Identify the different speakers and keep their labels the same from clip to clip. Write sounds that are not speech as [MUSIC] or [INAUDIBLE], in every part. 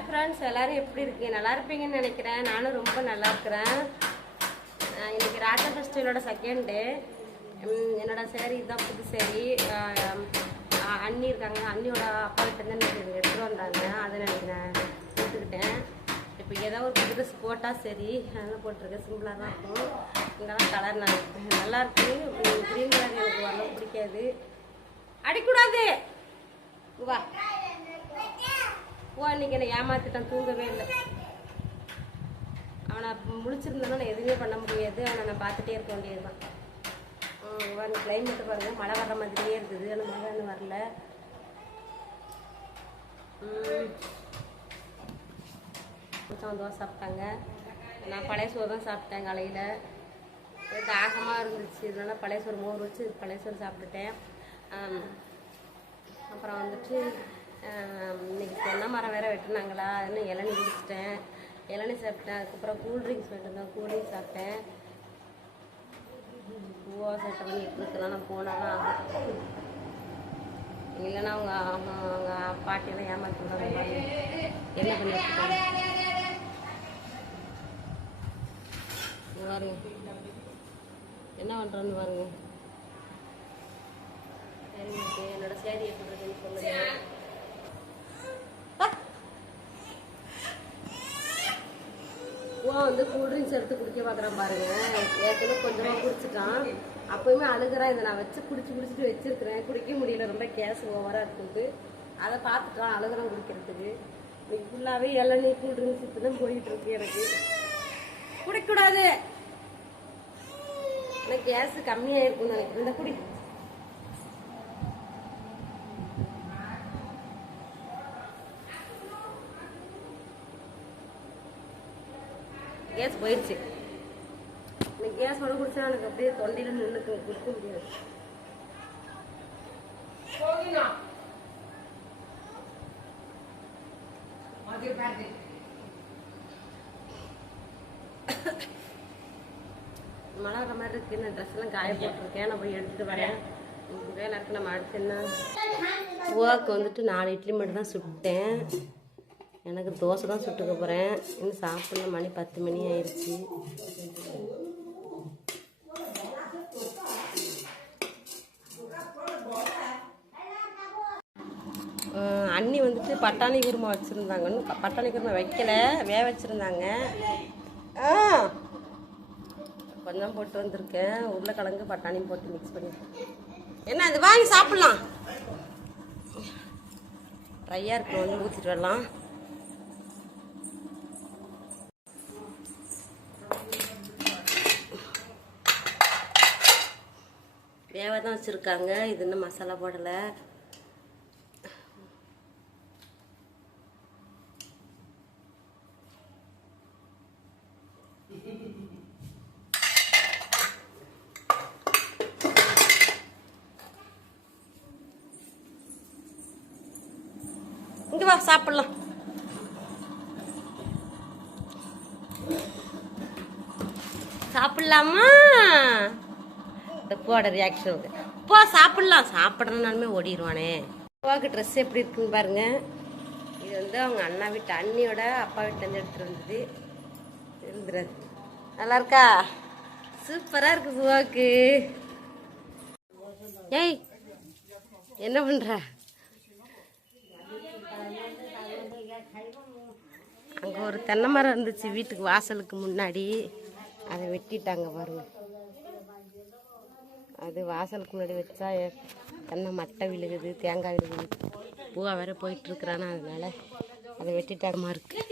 Speaker 1: Hi friends எல்லோரும் எப்படி இருக்கீங்க நல்லா இருப்பீங்கன்னு நினைக்கிறேன். நானும் ரொம்ப நல்லா இருக்கிறேன். இன்னைக்கு ராஜா ஃபெஸ்டிவலோட செகண்ட் டே என்னோட சேரீ இதுதான் புது சேரீ அண்ணி இருக்காங்க. அண்ணியோட அப்பா கிட்ட இருந்து எனக்கு எடுத்துகிட்டு எடுத்துட்டு வந்தாங்க. அதை நான் எடுத்துக்கிட்டேன் இப்போ ஏதோ ஒரு புது ட்ரெஸ் போட்டால் சரி. அதெல்லாம் போட்டிருக்கேன் சிம்பிளாக தான் இருக்கும். இங்கெல்லாம் கலர் நான் நல்லா இருக்கு. க்ரீன் கலர் எனக்கு வரலாம் பிடிக்காது. அடிக்கூடாது. வா. ஓ இன்னைக்கு என்னை ஏமாத்திட்டான் தூங்கவே இல்லை. அவனை முழிச்சிருந்தானா நான் எதுவுமே பண்ண முடியாது. அவனை நான் பார்த்துட்டே இருக்க வேண்டியதுதான். வர கிளைமேட்டு பாருங்க. மழை வர்ற மாதிரியே இருக்குது ஆனால் மழை ஒன்றும் வரல. கொஞ்சம் தோசை சாப்பிட்டாங்க. நான் பழைய சோறு தான் சாப்பிட்டேன் காலையில். தாகமாக இருந்துச்சு. இதனால பழைய சோறு மோர் வச்சு பழைய சோறு சாப்பிட்டுட்டேன். அப்புறம் வந்துட்டு இன்னைக்கு தென்னை மரம் வேற வெட்டினாங்களா இன்னும் இளநீ குடிச்சிட்டேன். இளநீ சாப்பிட்டேன். அதுக்கப்புறம் கூல் ட்ரிங்க்ஸ் வெட்டிருந்தேன் கூல் சாப்பிட்டேன். பூவா சட்டை பண்ணி இருக்கிறதெல்லாம் நான் போனாலும் ஆகும் இல்லைன்னா அவங்க அவங்க அவங்க பாட்டியெல்லாம் ஏமாத்திருந்தாங்க என்ன பண்ணி பாருங்க. என்ன பண்ணுறோன்னு பாருங்க. சரி ஓகே என்னோட சேரி எப்படி இருக்குன்னு சொல்லுங்க. உன் வந்து கூல்ட்ரிங்க்ஸ் எடுத்து குடிக்க பார்க்குறான் பாருங்க. ஏற்கனவே கொஞ்சமாக குடிச்சிட்டான். அப்பயுமே அழுகிறான் இதை நான் வச்சு குடிச்சு குடிச்சிட்டு வச்சிருக்கிறேன். குடிக்க முடியல. ரொம்ப கேஸ் ஓவராக இருக்குது. அதை பார்த்துட்டான் அழுகிறான் குடிக்கிறதுக்கு. இன்னைக்கு ஃபுல்லாகவே இளநீ கூல்ட்ரிங்க்ஸ் இப்போ தான் போயிட்டு இருக்கு எனக்கு. குடிக்கக்கூடாது. ஆனால் கேஸ் கம்மியாக இருக்கும்னு நினைக்கிறேன். இந்த குடி கேஸ் போயிடுச்சு. இந்த கேஸ் மட்டும் குடிச்சா எனக்கு அப்படியே தொண்டையில நின்றுக்கு குடிக்க முடியாது. வர மாதிரி இருக்கு நான் ட்ரெஸ் எல்லாம் காய போட்டிருக்கேன். நான் போய் எடுத்துட்டு வரேன். வேலை இருக்கு நம்ம அடுத்து என்ன? பூவாக்கு வந்துட்டு நாலு இட்லி மட்டும் தான் சுட்டேன். எனக்கு தோசை தான் சுட்டுக்க போகிறேன் இன்னும் சாப்பிட்ல. மணி பத்து மணி ஆயிடுச்சு அண்ணி வந்துட்டு பட்டாணி குருமா வச்சுருந்தாங்கன்னு பட்டாணி குருமா வைக்கல. வேக வச்சுருந்தாங்க. ஆ கொஞ்சம் போட்டு வந்திருக்கேன். உருளைக்கிழங்கு பட்டாணியும் போட்டு மிக்ஸ் பண்ணி. என்ன அது வாங்கி சாப்பிட்லாம். ட்ரையாக இருக்கும் வந்து ஊற்றிட்டு வரலாம் வேக தான் வச்சுருக்காங்க. இது இன்னும் மசாலா போடலை. இங்கே வா சாப்பிட்லாம். சாப்பிட்லாமா? இந்த போட ரியாக்ஷன் போ சாப்பிட்லாம். சாப்பிட்றனாலுமே ஓடிடுவானே அப்பாவுக்கு ட்ரெஸ் எப்படி இருக்குன்னு பாருங்க. இது வந்து அவங்க அண்ணா வீட்டு அண்ணியோட அப்பா வீட்டிலேருந்து எடுத்துகிட்டு வந்தது. இருந்துறது நல்லா இருக்கா? சூப்பராக இருக்கு பூவாக்கு ஏய் என்ன பண்ற? அங்கே ஒரு தென்னை மரம் இருந்துச்சு வீட்டுக்கு வாசலுக்கு முன்னாடி. அதை வெட்டிட்டாங்க பாருங்க. அது வாசலுக்கு முன்னாடி வச்சா தென்னை மட்டை விழுகுது தேங்காய் விழுகுது. பூவா வேற போயிட்டு இருக்கிறானா அதனால அதை வெட்டிட்டாங்கமா இருக்கு. [LAUGHS]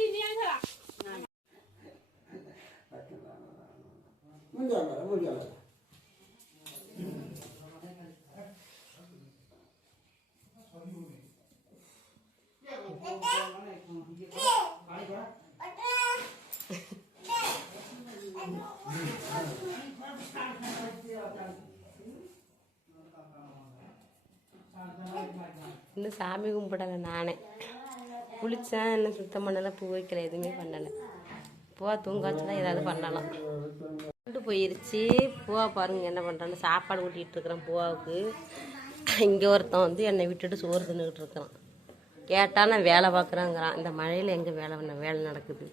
Speaker 1: [LAUGHS] இன்னும் சாமி கும்பிடலை நானே. குளித்தேன் இன்னும் சுத்தம் பண்ணலை பூ வைக்கலை எதுவுமே பண்ணலை. பூவா தூங்காச்சுன்னா ஏதாவது பண்ணலாம். கொண்டு போயிருச்சு. பூவா பாருங்க என்ன பண்ணுறான்னு சாப்பாடு ஊட்டிகிட்டு இருக்கிறேன் பூவாவுக்கு. இங்கே ஒருத்தன் வந்து என்னை விட்டுட்டு சோறு தின்னுக்கிட்டு இருக்கிறான். கேட்டால் நான் வேலை பார்க்குறேங்கிறான். இந்த மழையில் எங்கே வேலை பண்ண- வேலை நடக்குது?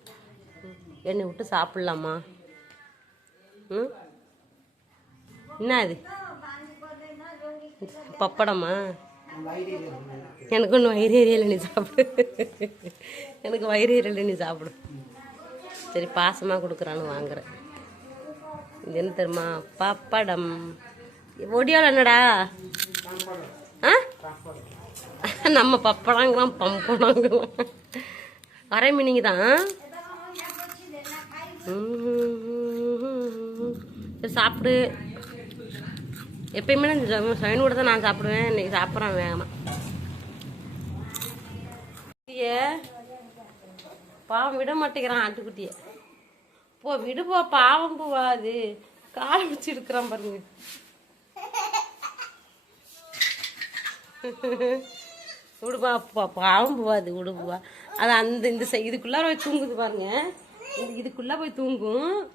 Speaker 1: என்னை விட்டு சாப்பிட்லாமா? ம்? என்ன அது? பப்படமா? எனக்கு இன்னும் வயிறு எரியலை நீ சாப்பிடு. எனக்கு வயிறு எரியலை நீ சாப்பிடு. சரி பாசமாக கொடுக்குறான்னு வாங்குறேன். இது என்ன தெரியுமா? பப்படம். ஒடியால் என்னடா? ஆ? நம்ம பப்படங்கிறோம் பம்படங்கிறோம் அரை மீனிங்க தான். சாப்பிடு. எப்பயுமே நான் சைன் கூட தான் நான் சாப்பிடுவேன். இன்னைக்கு சாப்பிட்றேன் வேகமாக குட்டியை பாவம் விட மாட்டேங்கிறான் ஆட்டுக்குட்டியை. போ விடுப்போ பாவம் போவா அது. காலை வச்சு எடுக்கிறான் பாருங்க. விடுப்பா பா- பாவம் போவாது விடுப்பா அது அந்த இந்த இதுக்குள்ளார போய் தூங்குது பாருங்க. இதுக்குள்ளே இதுக்குள்ள போய் தூங்கும்.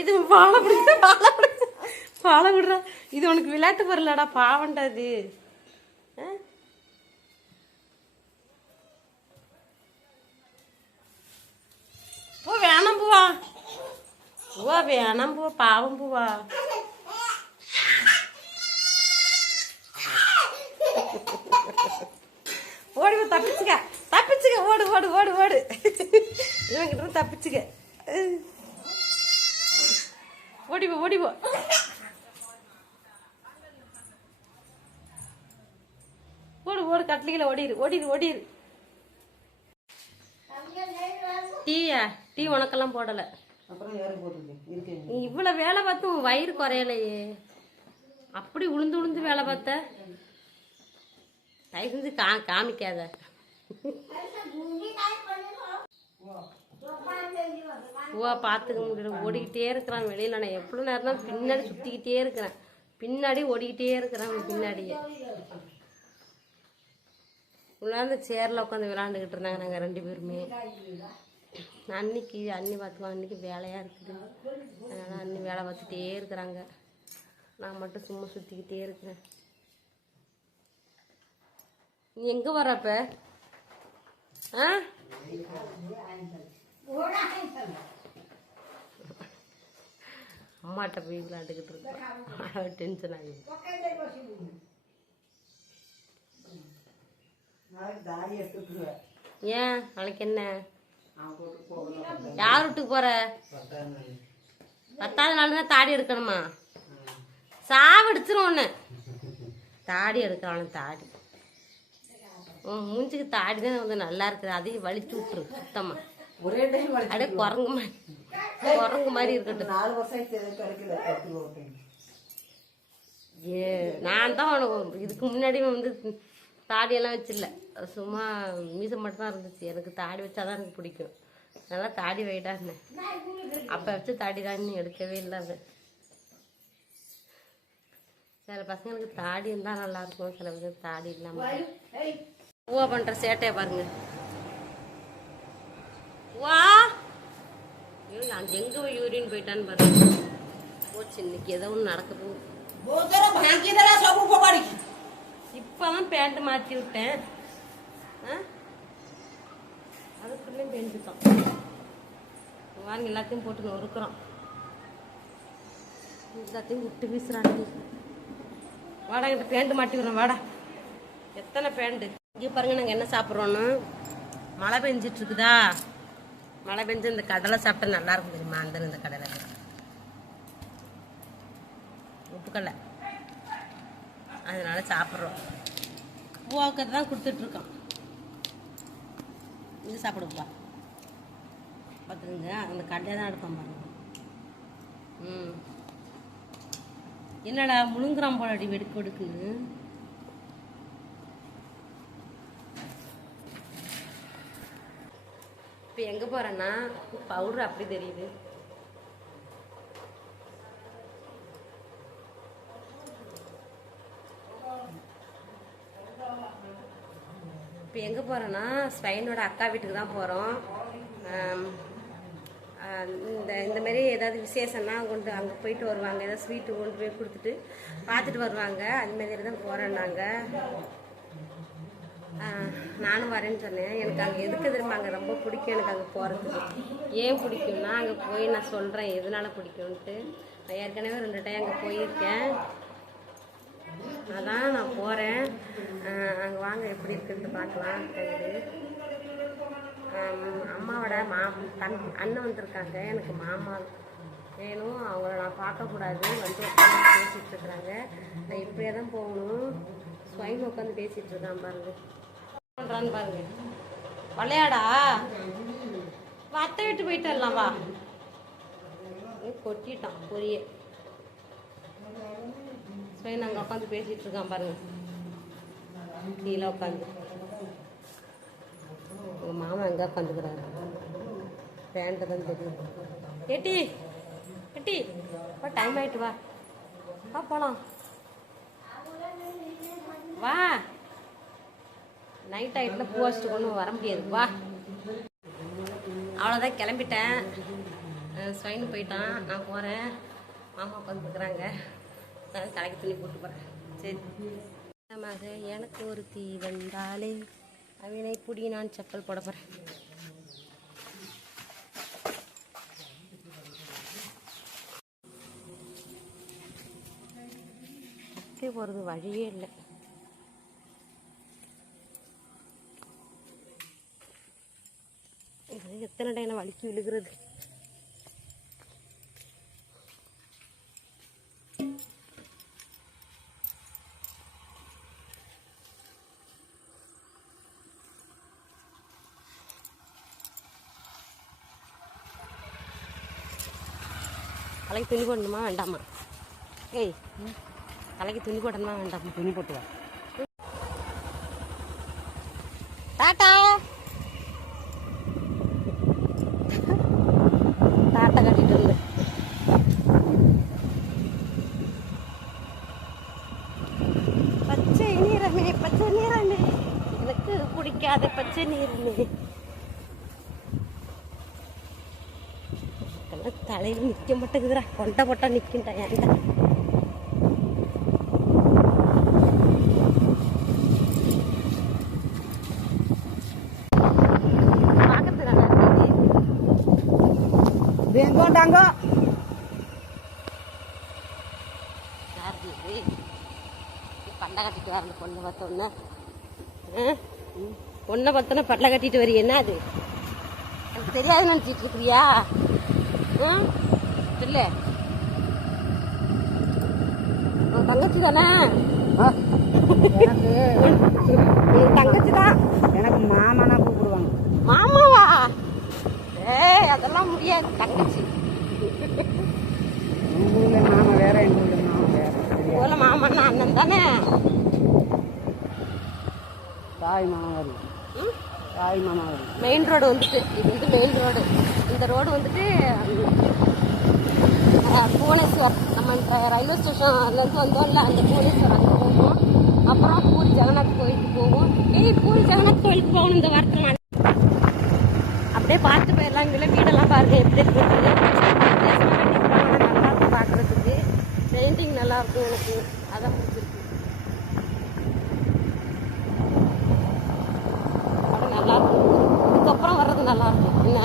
Speaker 1: இது வாழை பிடிக்க வாழை பிடிக்க வாழை விடுற. இது உனக்கு விளையாட்டு பொருளாடா பாவண்டா இது போ வேணாம் பூவா. பூவா வேணாம் பூவா பாவம் பூவா. ஓடி தப்பிச்சுக்க. தப்பிச்சுக்க ஓடு ஓடு ஓடு ஓடு. இவங்கிட்ட தப்பிச்சுக்க. ஓடி போ ஓடி போ ஓடு கட்லிகளை ஓடிரு ஓடிரு ஓடிரு. டீயா டீ உனக்கெல்லாம் போடலை.
Speaker 2: அப்புறம் யாரும் போட்டுருக்கு இருக்கேன்.
Speaker 1: நீ இவ்வளவு வேலை பார்த்தும் உன் வயிறு குறையலையே. அப்படி உளுந்து உளுந்து வேலை பார்த்த? தயவு செஞ்சு கா காமிக்காத. [LAUGHS] ஓ பார்த்துக்க முடியல ஓடிக்கிட்டே இருக்கிறான் வெளியில நான் எவ்வளோ நேரம் தான் பின்னாடி சுற்றிக்கிட்டே இருக்கிறேன். பின்னாடி ஓடிக்கிட்டே இருக்கிறான் பின்னாடியே. உள்ளாந்து சேரில் உட்காந்து விளாண்டுக்கிட்டு இருந்தாங்க நாங்கள் ரெண்டு பேருமே. அன்னைக்கு அண்ணி பார்த்துக்குவோம் அன்னைக்கு வேலையாக இருக்குது. அதனால் அண்ணி வேலை பார்த்துட்டே இருக்கிறாங்க. நான் மட்டும் சும்மா சுற்றிக்கிட்டே இருக்கிறேன். நீ எங்கே வர்றப்ப ஆ? அம்மாட்ட போய் விளையாண்டுக்கிட்டு இருக்கேன் டென்ஷன் ஆகுது. ஏன்? நாளைக்கு என்ன? யார் வீட்டுக்கு போற? பத்தாவது நாள் தான் தாடி எடுக்கணுமா? சாவடிச்சிரும் ஒன்று தாடி எடுக்கணும் தாடி. உன் மூஞ்சிக்கு தாடி தான் வந்து நல்லா இருக்குது. அதையும் வலிச்சு விட்டுரு சுத்தமாக
Speaker 2: ஒரே டைம்
Speaker 1: அப்படியே குரங்கு மாதிரி. குரங்கு மாதிரி இருக்கட்டும்.
Speaker 2: நாலு வருஷம் கிடைக்கல.
Speaker 1: ஏ நான் தான் உனக்கு இதுக்கு முன்னாடி வந்து தாடியெல்லாம் வச்சிடல. சும்மா மீசை மட்டும் தான் இருந்துச்சு. எனக்கு தாடி வச்சாதான் எனக்கு பிடிக்கும். நல்லா தாடி வைடான்னு அப்போ வச்சு தாடி தான் எடுக்கவே இல்லை சில பசங்களுக்கு தாடி இருந்தால் நல்லா இருக்கும். சில பேருக்கு தாடி இல்லாமல் பூவா பண்ணுற சேட்டையை பாருங்க வா அங்கே எங்கே யூரின் போயிட்டான்னு பாருங்க. போச்சு இன்னைக்கு ஏதோ ஒன்று நடக்க போகுது. இப்போதான் பேண்ட் மாற்றி விட்டேன். ஆ? அதுக்குள்ளே பேண்ட் தான். வாங்க எல்லாத்தையும் போட்டு நொறுக்கிறோம். எல்லாத்தையும் விட்டு வீசுறாண்டி வாடா பேண்ட் மாட்டிக்கிறோம் வாடா. எத்தனை பேண்ட் இங்கே பாருங்க நாங்கள் என்ன சாப்பிட்றோன்னு மழை பெஞ்சிட்டு இருக்குதா? மழை பெஞ்சு இந்த கடலை சாப்பிட்டா நல்லா இருக்கும் தெரியுமா? அந்த இந்த கடலை. உப்புக்கடலை அதனால சாப்பிட்றோம். பூவாவுக்கு தான் கொடுத்துட்ருக்கோம் இது சாப்பிடுப்பா பார்த்துருங்க அந்த கடையை தான் எடுப்போம் பாருங்க. ம். என்னடா முழுங்குறான் போலடி வெடுக்கு வெடுக்குன்னு. இப்போ எங்கே போகிறேன்னா பவுடர் அப்படி தெரியுது. இப்போ எங்கே போகிறோன்னா ஸ்பெயினோட அக்கா வீட்டுக்கு தான் போகிறோம் இந்த இந்தமாரி ஏதாவது விசேஷம்னா கொண்டு அங்கே போயிட்டு வருவாங்க. ஏதாவது ஸ்வீட்டு கொண்டு போய் கொடுத்துட்டு பார்த்துட்டு வருவாங்க. அது தான் போகிறோம் நாங்கள் நானும் வரேன்னு சொன்னேன். எனக்கு அங்கே எதுக்கு தெரியுமா? அங்கே ரொம்ப பிடிக்கும் எனக்கு அங்கே போகிறதுக்கு ஏன் பிடிக்கும்னா அங்கே போய் நான் சொல்கிறேன் எதனால பிடிக்கும்ன்ட்டு. நான் ஏற்கனவே ரெண்டு டைம் அங்கே போயிருக்கேன். அதான் நான் போகிறேன் அங்கே வாங்க எப்படி இருக்குன்னு பார்க்கலாம். அம்மாவோட மா தன் அண்ணன் வந்திருக்காங்க. எனக்கு மாமா வேணும். அவங்கள நான் பார்க்கக்கூடாது வந்து உட்காந்து பேசிகிட்டு இருக்கிறாங்க. நான் இப்படியே தான் போகணும். ஸ்வைன் உட்காந்து பேசிகிட்டு இருக்கான் பாருங்க. பண்ணுறான்னு பாருங்க. விளையாடா. வத்தை விட்டு போயிட்டு வரலாம் வா. கொட்டிட்டான் பொரிய. ஸ்வைன் அங்கே உட்காந்து பேசிகிட்டு இருக்கான் பாருங்க. கீழே உட்காந்து உங்கள் மாமா எங்கே உட்காந்துக்கிறாரு பேண்ட்டு தான் தெரியும். எட்டி எட்டி வா டைம் ஆயிட்டு வா. வா போகலாம் நைட் ஆகிட்டுல பூ வச்சுட்டு கொண்டு வர முடியாது. வா. அவ்வளோதான் கிளம்பிட்டேன். ஸ்வைன் போயிட்டான். நான் போகிறேன் மாமா உட்காந்துருக்குறாங்க நான் தலைக்கு துணி போட்டு போகிறேன் சரி. மக எனக்கு ஒரு தீ வந்தாலே அவனை புடி நான் செப்பல் போட போகிறேன் போகிறது வழியே இல்லை இது எத்தனை டைம் வலிக்கு விழுகிறது? தலைக்கு துணி போடணுமா? வேண்டாமா? ஏய் தலைக்கு துணி போடணுமா? வேண்டாமா?
Speaker 2: துணி போட்டு வா
Speaker 1: டாட்டா டாட்டா கட்டிட்டு இருந்து பச்சை நீரமே பச்சை நீரமே எனக்கு பிடிக்காத பச்சை நீரமே இதெல்லாம் தலையில் நிற்க மாட்டேங்குதுடா கொண்டை போட்டா நிற்கின்றா ஏன்டா?
Speaker 2: இது
Speaker 1: பண்டை கட்டிட்டு வரல பொண்ணை பார்த்தோன்னே பொண்ணை பார்த்தோன்னே பட்டை கட்டிட்டு வரி என்ன அது தெரியாதுன்னு நினச்சிட்டு இருக்கிறியா ஆ இல்லை உன் தங்கச்சி தானே?
Speaker 2: எனக்கு
Speaker 1: தங்கச்சி தான்.
Speaker 2: எனக்கு மாமனா கூப்பிடுவாங்க.
Speaker 1: மாமாவா? ஏய் அதெல்லாம் முடியாது. தங்கச்சி.
Speaker 2: உங்க ஊர்ல மாமா வேற எங்க ஊர்ல மாமா வேற.
Speaker 1: போல மாமன்னா அண்ணன் தானே?
Speaker 2: தாய் மாமா வரும்.
Speaker 1: ம்?
Speaker 2: தாய் மாமா
Speaker 1: மெயின் ரோடு வந்துட்டு இது வந்து மெயின் ரோடு. இந்த ரோடு வந்துட்டு புவனேஸ்வர் நம்ம ரயில்வே ஸ்டேஷன்லேருந்து வந்தோம்ல அந்த புவனேஸ்வர் அங்கே போவோம் அப்புறம் பூரி ஜெகநாத் கோயிலுக்கு போவோம். ஏய் பூரி ஜெகநாத் கோயிலுக்கு போகணும் இந்த வாரத்தில் நான் அப்படியே பார்த்து போயிடலாம். இங்கே வீடெல்லாம் பாருங்க எப்படி இருக்குது நல்லா இருக்கும் பார்க்குறதுக்கு பெயிண்டிங் நல்லா இருக்கும் எனக்கு. அதான் பிடிச்சிருக்கு படம் நல்லா இருக்கும் இதுக்கப்புறம் வர்றது நல்லா இருக்கும் என்ன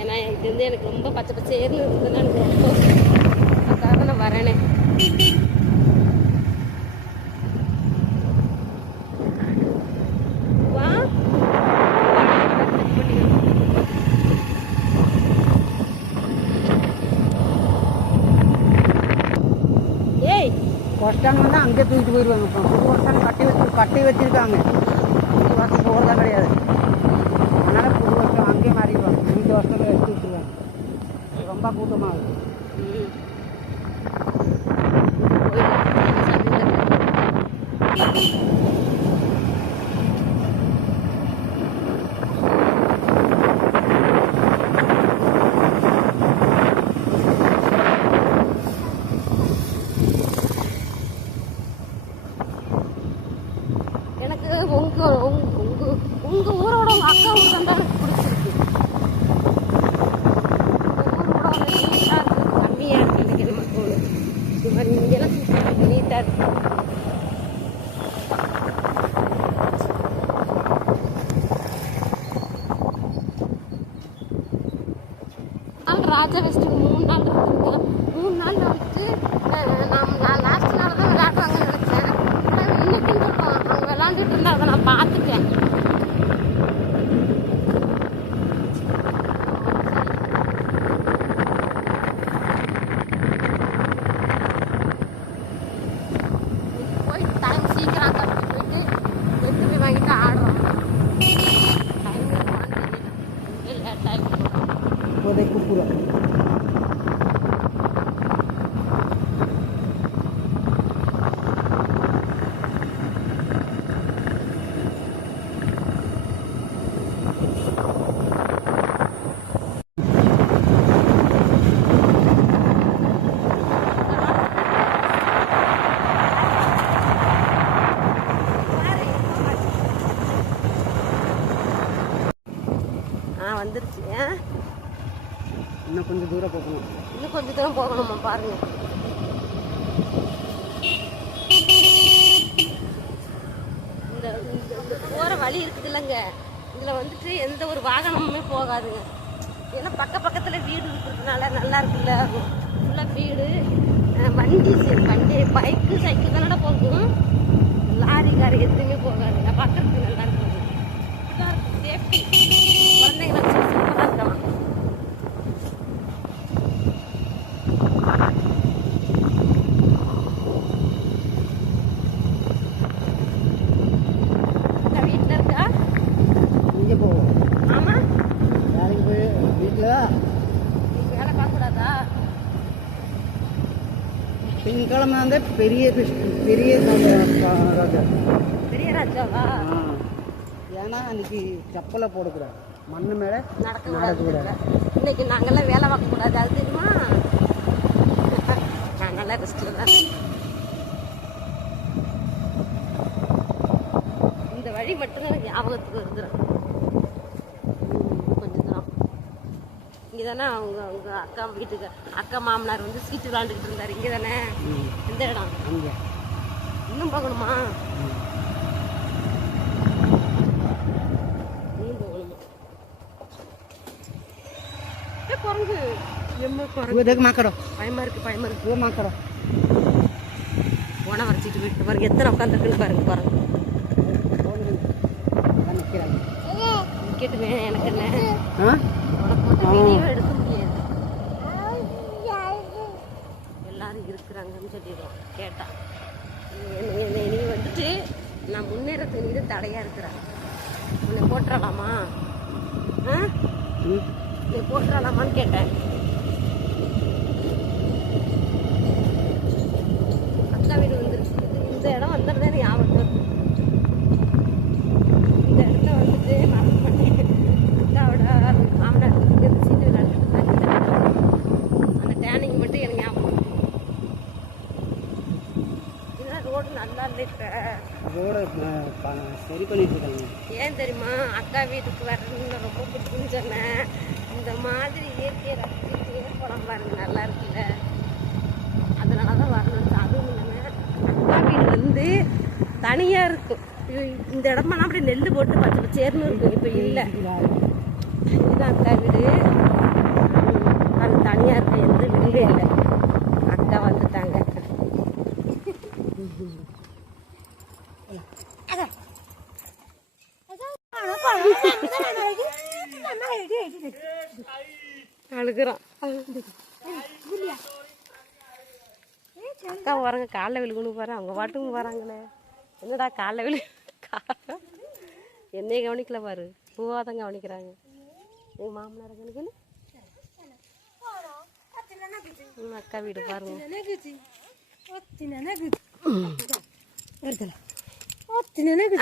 Speaker 1: ஏன்னா இது வந்து எனக்கு ரொம்ப பச்சை பச்சைன்னு இருந்ததுன்னா எனக்கு ரொம்ப அதுக்காக நான் வரேனே வா ஏய்
Speaker 2: பஸ் ஸ்டாண்ட் வந்து அங்கே தூக்கிட்டு போயிடுவாங்க இப்போ. புது பஸ் ஸ்டாண்ட் கட்டி வச்சு கட்டி வச்சுருக்காங்க. புது வருஷம் போகிறதா கிடையாது. அதனால் புது வருஷம் அங்கேயே மாறிடுவாங்க. இந்த வருஷத்துல எடுத்து வச்சுருவாங்க ரொம்ப கூட்டமாக இருக்குது
Speaker 1: ம். எனக்கு உங்க உங்க உங்க உங்க ஊரோட உங்க அக்கா ஊர் தான் எனக்கு பிடிச்சிருக்கு முடியாது நாள் ராஜா ஃபெஸ்ட் மூணு நாள் இருக்குங்க மூணு நாள் வந்துட்டு அஹ், நான் நான் லாஸ்ட் நாள் தான் விளையாடுவாங்கன்னு நினச்சேன் ஆனால் இன்னைக்கு இருக்கும் அவங்க விளையாண்டுட்டு இருந்தா அதை நான் பார்த்துட்டேன் போய் டைம் சீக்கிரம் தப்பி போயிட்டு எடுத்து போய் வாங்கிட்டு ஆடுறோம் டைம் இல்லை டைம்
Speaker 2: இப்போதைக்கு பூரா
Speaker 1: ஆ வந்துருச்சு ஆ?
Speaker 2: இன்னும் கொஞ்சம் தூரம் போகணும்
Speaker 1: இன்னும் கொஞ்சம் தூரம் போகணுமா பாருங்க இந்த இந்த- இந்த போகிற வழி இருக்குது இல்லைங்க இதில் வந்துட்டு எந்த ஒரு வாகனமுமே போகாதுங்க ஏன்னா பக்க பக்கத்தில் வீடு இருக்கிறதுனால நல்லா இருக்குல்ல ஃபுல்லாக வீடு அஹ் வண்டி சரி வண்டி பைக்கு சைக்கிள் தானடா போகும் லாரி கார் எதுவுமே போகாதுங்க பார்க்கறதுக்கு நல்லா இருக்கும் இப்படிதான் இருக்கு சேஃப்டி குழந்தைங்களை வச்சு சூப்பராக இருக்கலாம் அக்கா வீட்டில் இருக்கா
Speaker 2: இங்கே போவோம்
Speaker 1: ஆமா
Speaker 2: வேலைக்கு போய் வீட்டில்
Speaker 1: நீ வேலை பார்க்கக்கூடாதா
Speaker 2: திங்கக்கிழமை வந்து பெரிய பெரிய ராஜா
Speaker 1: பெரிய ராஜாவா.
Speaker 2: ஏன்னா அன்னைக்கு செப்பலை போடக்கூடாது மண்ணு மேலே
Speaker 1: நடக்கக்கூடாது.
Speaker 2: நடக்கக்கூடாது.
Speaker 1: இன்னைக்கு நாங்கெல்லாம் வேலை பார்க்கக்கூடாது. அது தெரியுமா? நாங்கெல்லாம் ரெஸ்ட்டில் தான். இந்த வழி மட்டும்தான் ஞாபகத்துக்கு வருது கொஞ்சம் தூரம். இங்கே தானே அவங்க அவங்க அக்கா வீட்டுக்கு அக்கா மாமனார் வந்து சீட்டு விளாண்டுக்கிட்டு இருந்தார். இங்கே தானே. எந்த இடம் இன்னும் போகணுமா இன்னும் போகணுமா குரங்கு. எம்ம குரங்கு?
Speaker 2: மாக்கடோ.
Speaker 1: பயமா இருக்கு பயமா இருக்கு.
Speaker 2: மாக்கடோ.
Speaker 1: போன வரைச்சிட்டு வீட்டு பாருங்க எத்தனை உட்காந்துருக்குன்னு பாருங்க
Speaker 2: பாருங்க
Speaker 1: கேட்டுவேன் எனக்கு என்ன? நான் முன்னேறத்துக்கு நீ தான் தடையா இருக்கிற. உன்னை போட்டுறலாமா? ஆ? நீ போட்டுறலாமான்னு கேட்டேன் அக்கா வீடு வந்துருச்சு இந்த இடம் வந்துடுறது எனக்கு ஞாபகம் வருது. இந்த இடத்துல வந்துட்டு மறந்து பண்ணேன் அக்காவோட மாமனார் வந்து இந்த சீட்டு விளையாண்டுட்டு இருந்தாங்க. அந்த டேனிங் மட்டும் எனக்கு ஞாபகம் வருது. இதெல்லாம் ரோடு நல்லா இல்லை இப்போ
Speaker 2: ரோட சரி பண்ணிட்டு இருக்காங்க
Speaker 1: ஏன் தெரியுமா அக்கா வீட்டுக்கு வரணும்னு ரொம்ப பிடிக்கும்னு சொன்னேன் இந்த மாதிரி இயற்கையை ரசிச்சுட்டே போலாம் பாருங்க நல்லா இருக்குல்ல அதனால தான் வரணும் அதுவும் இல்லாமல் அக்கா வீடு வந்து தனியாக இருக்கும் ஐயோ, இந்த இடமெல்லாம் அப்படியே நெல் போட்டு பச்சை பச்சேர்னு இருக்கும் இப்போ இல்லை இதுதான் அக்கா வீடு ம், அது தனியாக இருக்கு எந்த வீடு இல்லை. அக்கா வந்துட்டாங்க. அழுகுறான். அக்கா வரங்க காலைல விழுகுன்னு பாரு. அவங்க பாட்டுக்கும் போகிறாங்களே என்னடா காலைல விழு என்னைய கவனிக்கல பாரு. பூவாதான் கவனிக்கிறாங்க. எங்க மாமனார் கவனிக்கணும் அக்கா வீடு பாருங்க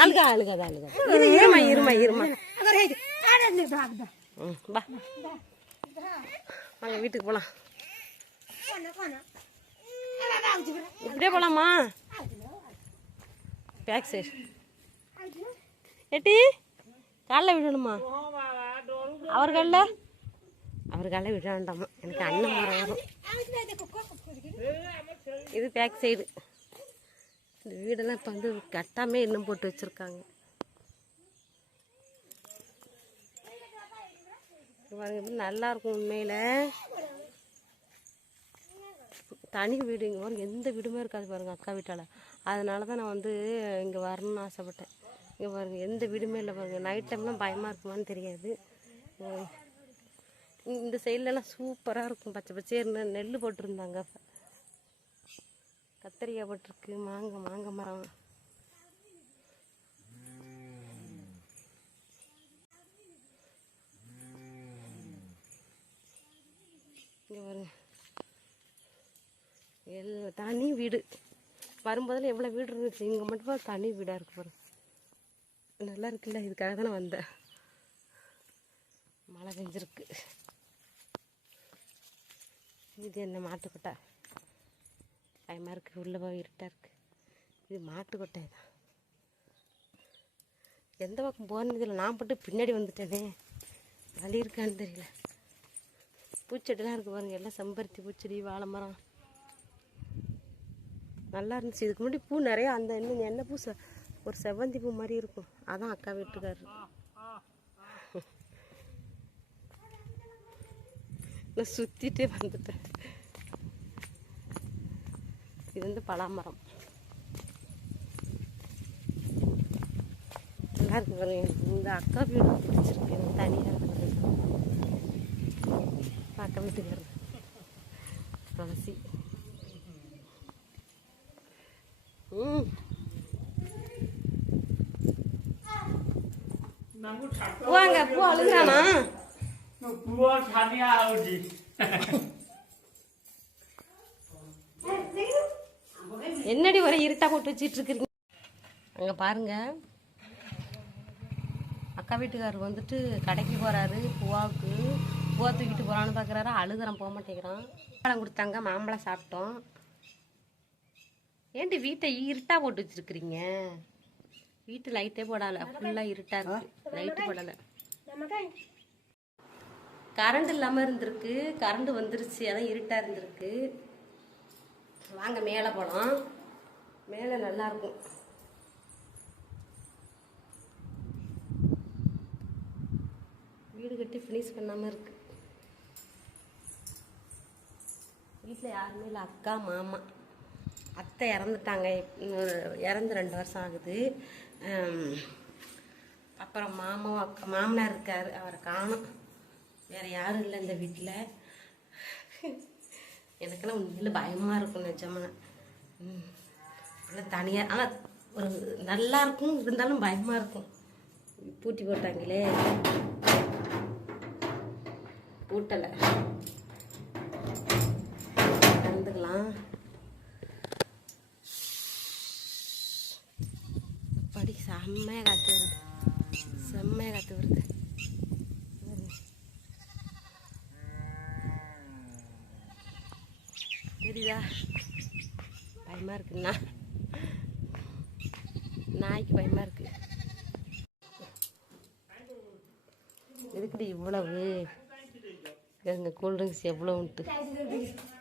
Speaker 1: அழுகா அழுகாத அழுகாத இரு இருமா இருமா இருமா ம், வா வாங்க வீட்டுக்கு போலாம் இப்படியே போலாமா பேக் சைடு எட்டி காலைல விடணுமா அவர் காலில் அவர் காலைல விட வேண்டாமா எனக்கு அண்ணன் மரம் வரும் இது பேக் சைடு இந்த வீடெல்லாம் இப்போ வந்து கட்டாமே இன்னும் போட்டு வச்சுருக்காங்க. பாருங்க எப்படி நல்லா இருக்கும் தனி வீடு இங்கே பாருங்க எந்த வீடுமே இருக்காது பாருங்கள் அக்கா வீட்டால். அதனால தான் நான் வந்து இங்கே வரணும்னு ஆசைப்பட்டேன். இங்கே பாருங்கள் எந்த வீடுமே இல்லை பாருங்கள் நைட் டைம்லாம் பயமாக இருக்குமான்னு தெரியாது. இந்த சைட்லலாம் சூப்பராக இருக்கும். பச்சை பச்சையர்னு நெல் போட்டிருந்தாங்க. கத்தரிக்காய் போட்டிருக்கு. மாங்காய் மாங்காய் மரம். இங்கே பாருங்க. எல்லா தனி வீடு. வரும்போதில் எவ்வளோ வீடு இருந்துச்சு? இங்கே மட்டும் தனி வீடாக இருக்கு பாருங்க நல்லா இருக்குல்ல? இதுக்காக தானே வந்தேன். மழை பெஞ்சிருக்கு. இது என்ன மாட்டுக்கொட்டை? பயமாக இருக்குது உள்ளே போய் இருட்டாக இருக்குது இது மாட்டுக்கொட்டை தான். எந்த பக்கம் போனதில்லை நான் மட்டும் பின்னாடி வந்துட்டேனே. வழி இருக்கான்னு தெரியல. பூச்செடிலாம் இருக்குது பாருங்க. எல்லாம் செம்பருத்தி பூச்செடி வாழை மரம். நல்லா இருந்துச்சு. இதுக்கு முன்னாடி பூ நிறையா அந்த இன்னும் என்ன பூ? செ- ஒரு செவ்வந்தி பூ மாதிரி இருக்கும். அதான் அக்கா வீட்டுக்காரர். நான் சுற்றிட்டே வந்துட்டேன். இது வந்து பலாமரம். நல்லா இருக்கு பாருங்க. இந்த அக்கா வீடு பிடிச்சிருக்கு. தனியாக இருக்கிறது அக்கா வீட்டுக்காரர். துளசி. ம். பூவாங்க பூ அழுகுறானா?
Speaker 3: ପୁଅ ଛାନିଆ ହଉଛି
Speaker 1: என்னடி ஒரே இருட்டா போட்டு வச்சிட்டு இருக்கீங்க அங்க பாருங்க அக்கா வீட்டுக்காரர் வந்துட்டு கடைக்கு போறாரு பூவாவுக்கு பூவா தூக்கிட்டு போறான்னு பாக்குறாரு அழுகுறான் போக மாட்டேங்கிறான் மாம்பழம் கொடுத்தாங்க மாம்பழம் சாப்பிட்டோம் ஏன்டி வீட்டை இருட்டா போட்டு வச்சிருக்கிறீங்க வீட்டு லைட்டே போடல ஃபுல்லா இருட்டா இருக்கு லைட்டு போடல கரண்ட் இல்லாமல் இருந்திருக்கு. கரண்ட் வந்துருச்சு. அதான் இருட்டாக இருந்திருக்கு. வாங்க மேலே போகலாம் மேலே நல்லா இருக்கும். வீடு கட்டி ஃபினிஷ் பண்ணாமல் இருக்கு. வீட்டில் யாருமே இல்லை. அக்கா மாமா. அத்தை இறந்துட்டாங்க. இறந்து ரெண்டு வருஷம் ஆகுது. அப்புறம் மாமாவும் அக்கா மாமனார் இருக்கார். அவரை காணும். வேறு யாரும் இல்லை இந்த வீட்டில் எனக்கெல்லாம் உண்மையில பயமாக இருக்கும் நிஜமா. ம். தனியாக ஆனால் ஒரு நல்லா இருக்கும் இருந்தாலும் பயமாக இருக்கும். பூட்டி போட்டாங்களே. பூட்டலை. திறந்துக்கலாம். படி செம்மையாக காற்று வருது. செம்மையாக காற்று வருது தெரியுதா பயமா இருக்குண்ணா நாய்க்கு பயமா இருக்கு. எதுக்குடி இவ்வளவு? எங்க கூல்ட்ரிங்க்ஸ் எவ்வளோன்ட்டு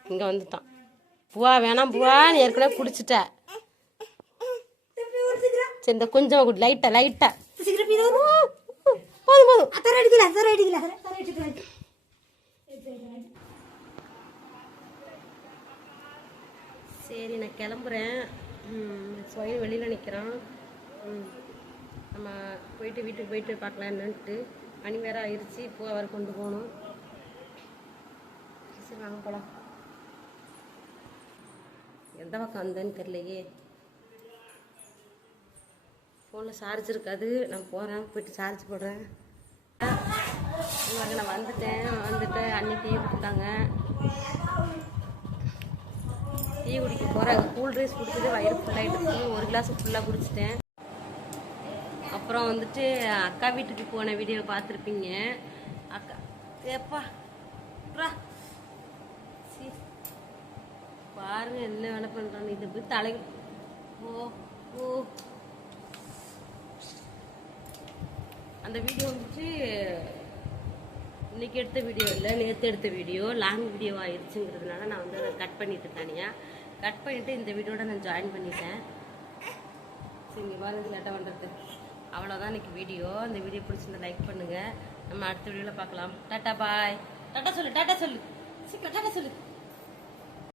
Speaker 1: இங்கே வந்துட்டான். பூவா வேணாம் பூவா நீ ஏற்கனவே குடிச்சிட்ட. சரி இந்த கொஞ்சம் குடி லைட்டா லைட்டா போதும் போதும். சரி நான் கிளம்புறேன். சுவையும் வெளியில் நிற்கிறான் நம்ம போயிட்டு வீட்டுக்கு போயிட்டு பார்க்கலாம் என்னன்ட்டு. மணி வேற ஆயிடுச்சு இப்போ அவர் கொண்டு போகணும். சரி வாங்க போகலாம் எந்த பக்கம் வந்தேன்னு தெரியலையே. ஃபோனில் சார்ஜ் இருக்காது. நான் போகிறேன் போயிட்டு சார்ஜ் போடுறேன். நான் வந்துட்டேன் வந்துட்டு அன்னைக்கு கொடுத்தாங்க. போகிறேன் கூல் ட்ரிங்க்ஸ் குடிச்சது வயிறு ஃபுல்லாகிட்டு ஒரு கிளாஸ் ஃபுல்லாக குடிச்சிட்டேன். அப்புறம் வந்துட்டு அக்கா வீட்டுக்கு போன வீடியோ பார்த்துருப்பீங்க. அக்கா எப்பா புறா. சீ. பாருங்க என்ன வேலை பண்ணுறான்னு இதை போய் தலை ஓ ஓ. அந்த வீடியோ வந்துட்டு இன்னைக்கு எடுத்த வீடியோ இல்லை நேற்று எடுத்த வீடியோ லாங் வீடியோ ஆயிடுச்சுங்கிறதுனால நான் வந்து அதை கட் பண்ணிட்டு தனியாக கட் பண்ணிட்டு இந்த வீடியோட நான் ஜாயின் பண்ணிட்டேன். சரி பாருங்க லேட்டாக பண்ணுறது அவ்வளோதான் இன்னைக்கு வீடியோ. இந்த வீடியோ பிடிச்சிருந்தா லைக் பண்ணுங்கள் நம்ம அடுத்த வீடியோவில் பார்க்கலாம். Tata bye. டாட்டா சொல்லு டாட்டா சொல்லு. சீக்கிரம் டாட்டா சொல்லு.